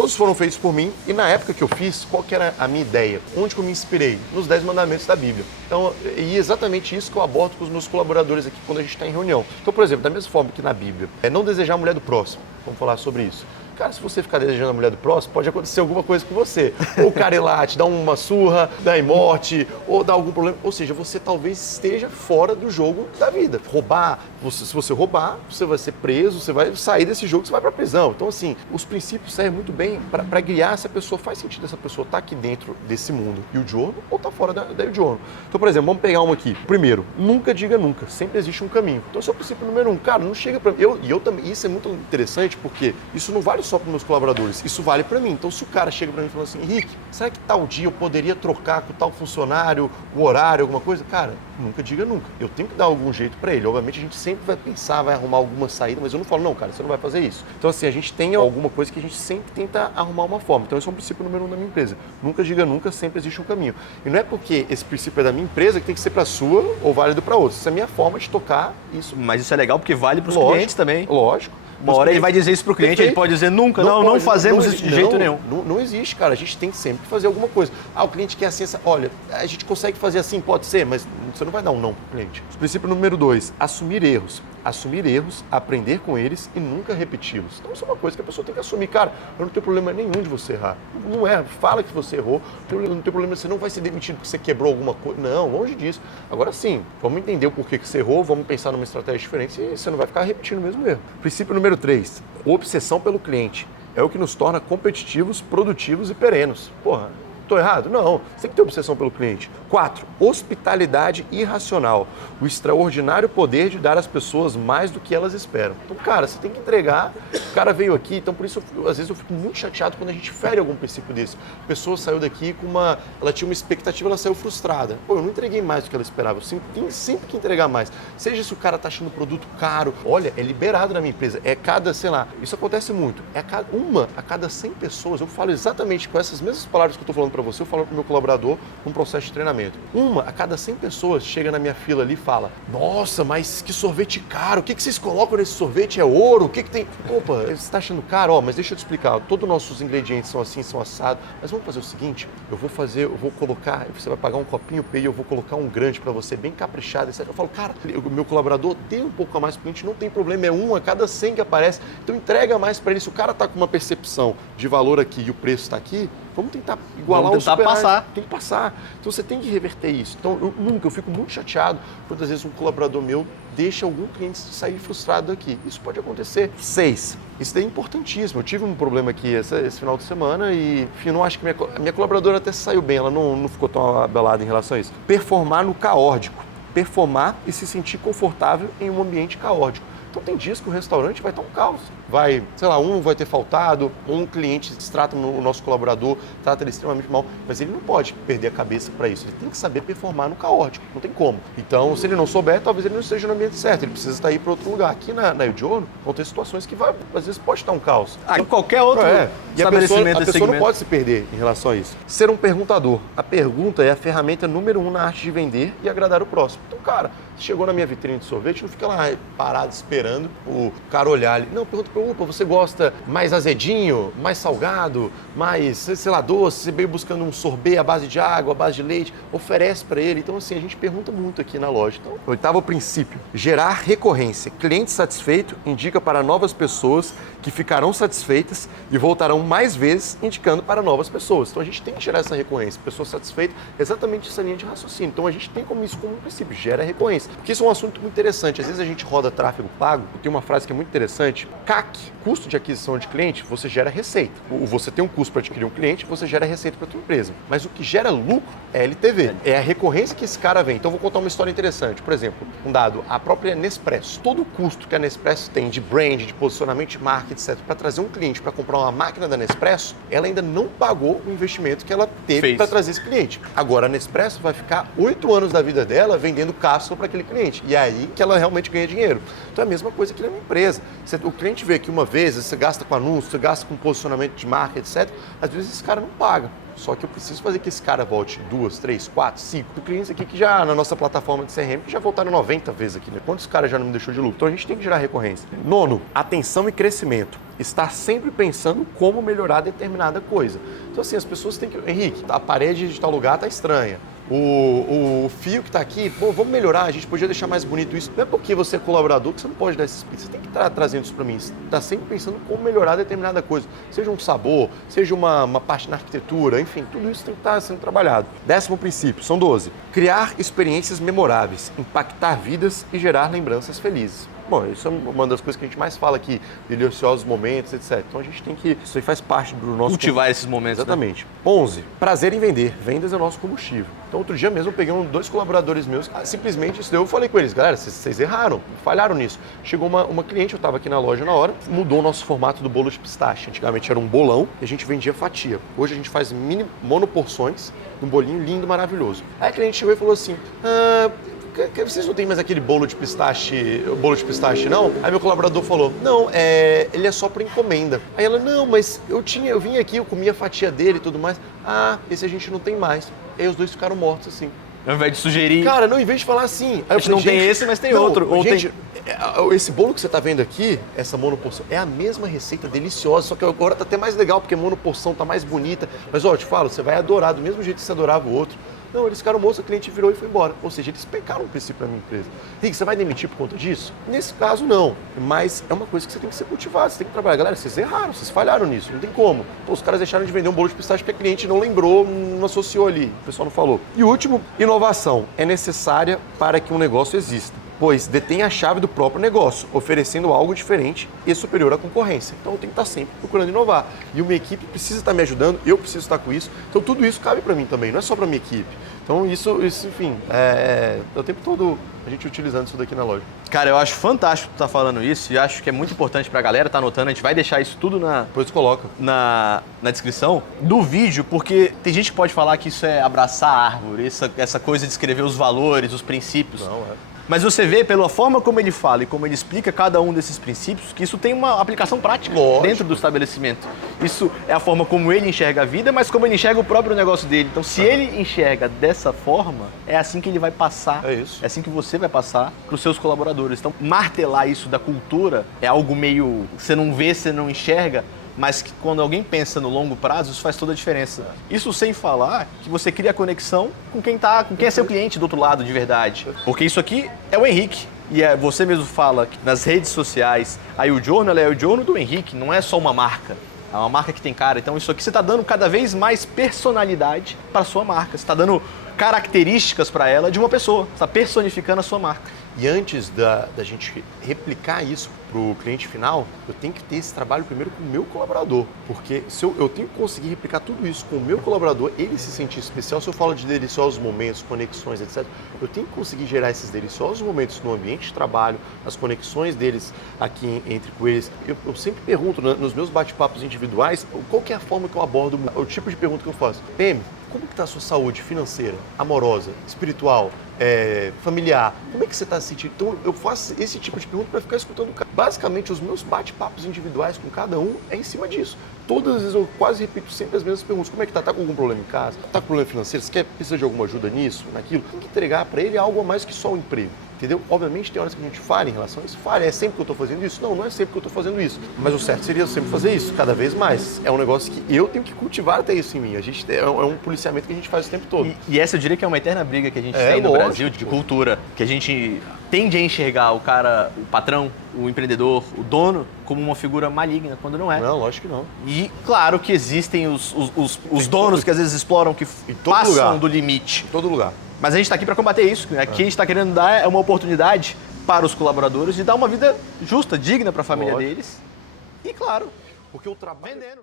Todos foram feitos por mim e na época que eu fiz, qual que era a minha ideia? Onde que eu me inspirei? Nos 10 mandamentos da Bíblia. Então, e exatamente isso que eu abordo com os meus colaboradores aqui quando a gente está em reunião. Então, por exemplo, da mesma forma que na Bíblia, é não desejar a mulher do próximo. Vamos falar sobre isso. Cara, se você ficar desejando a mulher do próximo, pode acontecer alguma coisa com você. Ou o cara ir lá te dar uma surra, dar em morte, ou dar algum problema. Ou seja, você talvez esteja fora do jogo da vida. Roubar, se você roubar, você vai ser preso, você vai sair desse jogo, você vai pra prisão. Então, assim, os princípios servem muito bem para guiar se a pessoa, faz sentido essa pessoa estar aqui dentro desse mundo e o Giorno, ou tá fora da o Giorno. Então, por exemplo, vamos pegar uma aqui. Primeiro, nunca diga nunca. Sempre existe um caminho. Então, esse é o princípio número 1. Cara, não chega pra mim. Eu também, isso é muito interessante, porque isso não vale só para meus colaboradores, isso vale para mim. Então, se o cara chega para mim e fala assim, Henrique, será que tal dia eu poderia trocar com tal funcionário o horário, alguma coisa? Cara, nunca diga nunca. Eu tenho que dar algum jeito para ele. Obviamente, a gente sempre vai pensar, vai arrumar alguma saída, mas eu não falo, não, cara, você não vai fazer isso. Então, assim, a gente tem alguma coisa que a gente sempre tenta arrumar uma forma. Então, esse é um princípio número 1 da minha empresa. Nunca diga nunca, sempre existe um caminho. E não é porque esse princípio é da minha empresa que tem que ser para sua ou válido para outra. Isso é a minha forma de tocar isso. Mas isso é legal porque vale para os clientes também. Lógico. Uma hora ele vai dizer isso pro cliente, Perfeito. ele pode dizer nunca, não fazemos isso de jeito nenhum. Não existe, cara. A gente tem que sempre fazer alguma coisa. Ah, o cliente quer assim, olha, a gente consegue fazer assim, pode ser, mas você não vai dar um não pro cliente. Princípio número 2, assumir erros. Assumir erros, aprender com eles e nunca repeti-los. Então isso é uma coisa que a pessoa tem que assumir. Cara, eu não tenho problema nenhum de você errar. Não é, fala que você errou, não tem problema, você não vai ser demitido porque você quebrou alguma coisa. Não, longe disso. Agora sim, vamos entender o porquê que você errou, vamos pensar numa estratégia diferente e você não vai ficar repetindo o mesmo erro. Princípio número 3, obsessão pelo cliente. É o que nos torna competitivos, produtivos e perenos. Porra, estou errado? Não, você tem que ter obsessão pelo cliente. 4, hospitalidade irracional. O extraordinário poder de dar às pessoas mais do que elas esperam. Então, cara, você tem que entregar. O cara veio aqui, então por isso, às vezes, eu fico muito chateado quando a gente fere algum princípio desse. A pessoa saiu daqui com ela tinha uma expectativa, ela saiu frustrada. Pô, eu não entreguei mais do que ela esperava. Eu tenho sempre que entregar mais. Seja se o cara tá achando o produto caro. Olha, é liberado na minha empresa. É cada, sei lá, isso acontece muito. Uma a cada 100 pessoas, eu falo exatamente com essas mesmas palavras que eu tô falando para você, eu falo pro meu colaborador num processo de treinamento. Uma a cada 100 pessoas chega na minha fila ali e fala, nossa, mas que sorvete caro, o que vocês colocam nesse sorvete? É ouro? O que tem? Opa, você está achando caro? Ó, mas deixa eu te explicar, todos os nossos ingredientes são assim, são assados, mas vamos fazer o seguinte, eu vou colocar, você vai pagar um copinho P e eu vou colocar um grande para você, bem caprichado, etc. Eu falo, cara, o meu colaborador dê um pouco a mais pro cliente, não tem problema, é um a cada 100 que aparece, então entrega mais para ele, se o cara tá com uma percepção de valor aqui e o preço está aqui, vamos tentar igualar vamos tentar passar. Tem que passar. Então você tem que reverter isso. Então eu fico muito chateado quando às vezes um colaborador meu deixa algum cliente sair frustrado daqui. Isso pode acontecer. 6. Isso daí é importantíssimo. Eu tive um problema aqui esse final de semana e, enfim, não acho que minha colaboradora até saiu bem, ela não ficou tão abalada em relação a isso. Performar no caótico. Performar e se sentir confortável em um ambiente caótico. Então tem dias que o restaurante vai estar um caos. Vai, sei lá, um vai ter faltado, um cliente trata o nosso colaborador, trata ele extremamente mal, mas ele não pode perder a cabeça para isso. Ele tem que saber performar no caótico, não tem como. Então, se ele não souber, talvez ele não esteja no ambiente certo, ele precisa estar aí para outro lugar. Aqui na El Giorno, vão ter situações que às vezes pode estar um caos. Em qualquer outro E a pessoa não pode se perder em relação a isso. Ser um perguntador. A pergunta é a ferramenta número 1 na arte de vender e agradar o próximo. Então, cara, chegou na minha vitrine de sorvete, não fica lá parado esperando o cara olhar ali. Não, pergunta para opa, você gosta mais azedinho, mais salgado, mais, sei lá, doce, você veio buscando um sorbet à base de água, à base de leite, oferece para ele. Então, assim, a gente pergunta muito aqui na loja. Então, 8º princípio, gerar recorrência. Cliente satisfeito indica para novas pessoas que ficarão satisfeitas e voltarão mais vezes, indicando para novas pessoas. Então, a gente tem que gerar essa recorrência. Pessoa satisfeita, exatamente essa linha de raciocínio. Então, a gente tem como isso como um princípio, gera recorrência. Porque isso é um assunto muito interessante. Às vezes a gente roda tráfego pago, e tem uma frase que é muito interessante, CAC, custo de aquisição de cliente, você gera receita. Você tem um custo para adquirir um cliente, você gera receita para a tua empresa. Mas o que gera lucro é LTV, é a recorrência que esse cara vem. Então, eu vou contar uma história interessante. Por exemplo, um dado, a própria Nespresso. Todo o custo que a Nespresso tem de brand, de posicionamento de marca, etc., para trazer um cliente para comprar uma máquina da Nespresso, ela ainda não pagou o investimento que ela teve para trazer esse cliente. Agora, a Nespresso vai ficar 8 anos da vida dela vendendo cápsula para aquele cliente. E é aí que ela realmente ganha dinheiro. Então, é a mesma coisa aqui na minha empresa. O cliente vê aqui uma vez, você gasta com anúncio, você gasta com posicionamento de marca, etc. Às vezes esse cara não paga. Só que eu preciso fazer que esse cara volte 2, 3, 4, 5. Tem clientes aqui que já, na nossa plataforma de CRM, que já voltaram 90 vezes aqui, né? Quantos caras já não me deixou de lucro? Então a gente tem que gerar recorrência. Nono, atenção e crescimento. Estar sempre pensando como melhorar determinada coisa. Então assim, as pessoas têm que... Henrique, a parede de tal lugar tá estranha. O fio que está aqui, pô, vamos melhorar, a gente podia deixar mais bonito isso. Não é porque você é colaborador que você não pode dar esse explique. Você tem que estar trazendo isso para mim. Você está sempre pensando como melhorar determinada coisa. Seja um sabor, seja uma parte na arquitetura, enfim, tudo isso tem que estar sendo trabalhado. 10º princípio, são 12. Criar experiências memoráveis, impactar vidas e gerar lembranças felizes. Bom, isso é uma das coisas que a gente mais fala aqui, deliciosos momentos, etc. Então a gente tem que... Isso aí faz parte do nosso... Cultivar esses momentos, exatamente. Né? 11. Prazer em vender. Vendas é o nosso combustível. Então outro dia mesmo eu peguei 2 colaboradores meus, simplesmente isso daí, eu falei com eles, galera, vocês erraram, falharam nisso. Chegou uma cliente, eu estava aqui na loja na hora, mudou o nosso formato do bolo de pistache. Antigamente era um bolão e a gente vendia fatia. Hoje a gente faz monoporções, um bolinho lindo, maravilhoso. Aí a cliente chegou e falou assim, vocês não tem mais aquele bolo de pistache não? Aí meu colaborador falou, não, ele é só para encomenda. Aí ela, não, mas eu vim aqui, eu comi a fatia dele e tudo mais. Ah, esse a gente não tem mais. Aí os 2 ficaram mortos assim. Ao invés de sugerir... Cara, não, em vez de falar assim... A gente não tem esse, mas tem outro. Ou gente, esse bolo que você tá vendo aqui, essa monoporção, é a mesma receita deliciosa, só que agora tá até mais legal, porque a monoporção tá mais bonita. Mas, ó, eu te falo, você vai adorar do mesmo jeito que você adorava o outro. Não, eles ficaram moço, o cliente virou e foi embora. Ou seja, eles pecaram o princípio da minha empresa. Rick, você vai demitir por conta disso? Nesse caso, não. Mas é uma coisa que você tem que ser cultivado, você tem que trabalhar. Galera, vocês erraram, vocês falharam nisso, não tem como. Pô, os caras deixaram de vender um bolo de pistache porque a cliente não lembrou, não associou ali, o pessoal não falou. E o último, inovação é necessária para que um negócio exista, pois detém a chave do próprio negócio, oferecendo algo diferente e superior à concorrência. Então eu tenho que estar sempre procurando inovar. E uma equipe precisa estar me ajudando, eu preciso estar com isso. Então tudo isso cabe para mim também, não é só para minha equipe. Então isso enfim, é o tempo todo a gente utilizando isso daqui na loja. Cara, eu acho fantástico tu estar falando isso e acho que é muito importante pra galera estar anotando. A gente vai deixar isso tudo Depois coloca na descrição do vídeo, porque tem gente que pode falar que isso é abraçar a árvore, essa coisa de escrever os valores, os princípios. Não, é. Mas você vê pela forma como ele fala e como ele explica cada um desses princípios que isso tem uma aplicação prática dentro do estabelecimento. Isso é a forma como ele enxerga a vida, mas como ele enxerga o próprio negócio dele. Então, se ele enxerga dessa forma, é assim que ele vai passar, é assim que você vai passar para os seus colaboradores. Então, martelar isso da cultura é algo meio... Você não vê, você não enxerga, mas que quando alguém pensa no longo prazo, isso faz toda a diferença. Isso sem falar que você cria conexão com quem é seu cliente do outro lado de verdade. Porque isso aqui é o Henrique. E você mesmo fala que nas redes sociais, aí o Giorno é o Giorno do Henrique, não é só uma marca. É uma marca que tem cara. Então isso aqui você está dando cada vez mais personalidade para a sua marca. Você está dando características para ela de uma pessoa. Você está personificando a sua marca. E antes da gente replicar isso para o cliente final, eu tenho que ter esse trabalho primeiro com o meu colaborador. Porque se eu tenho que conseguir replicar tudo isso com o meu colaborador, ele se sentir especial. Se eu falo de deliciosos momentos, conexões, etc., eu tenho que conseguir gerar esses deliciosos momentos no ambiente de trabalho, as conexões deles aqui entre com eles. Eu sempre pergunto nos meus bate-papos individuais, qual que é a forma que eu abordo, o tipo de pergunta que eu faço. PM, como que está a sua saúde financeira, amorosa, espiritual, familiar? Como é que você está se sentindo? Então eu faço esse tipo de pergunta para ficar escutando. Basicamente, os meus bate-papos individuais com cada um é em cima disso. Todas as vezes eu quase repito sempre as mesmas perguntas. Como é que tá? Tá com algum problema em casa? Tá com problema financeiro? Você precisa de alguma ajuda nisso, naquilo? Tem que entregar para ele algo a mais que só o emprego. Entendeu? Obviamente tem horas que a gente falha em relação a isso. Falha, é sempre que eu estou fazendo isso? Não, não é sempre que eu estou fazendo isso. Mas o certo seria sempre fazer isso, cada vez mais. É um negócio que eu tenho que cultivar até isso em mim. A gente é um policiamento que a gente faz o tempo todo. E essa eu diria que é uma eterna briga que a gente tem no Brasil, de cultura. Que a gente tende a enxergar o cara, o patrão, o empreendedor, o dono, como uma figura maligna, quando não é. Não, lógico que não. E claro que existem os donos que às vezes exploram, que passam do limite. Em todo lugar. Mas a gente está aqui para combater isso. Aqui a gente está querendo dar uma oportunidade para os colaboradores de dar uma vida justa, digna para a família deles. E claro, porque o trabalho... vendendo.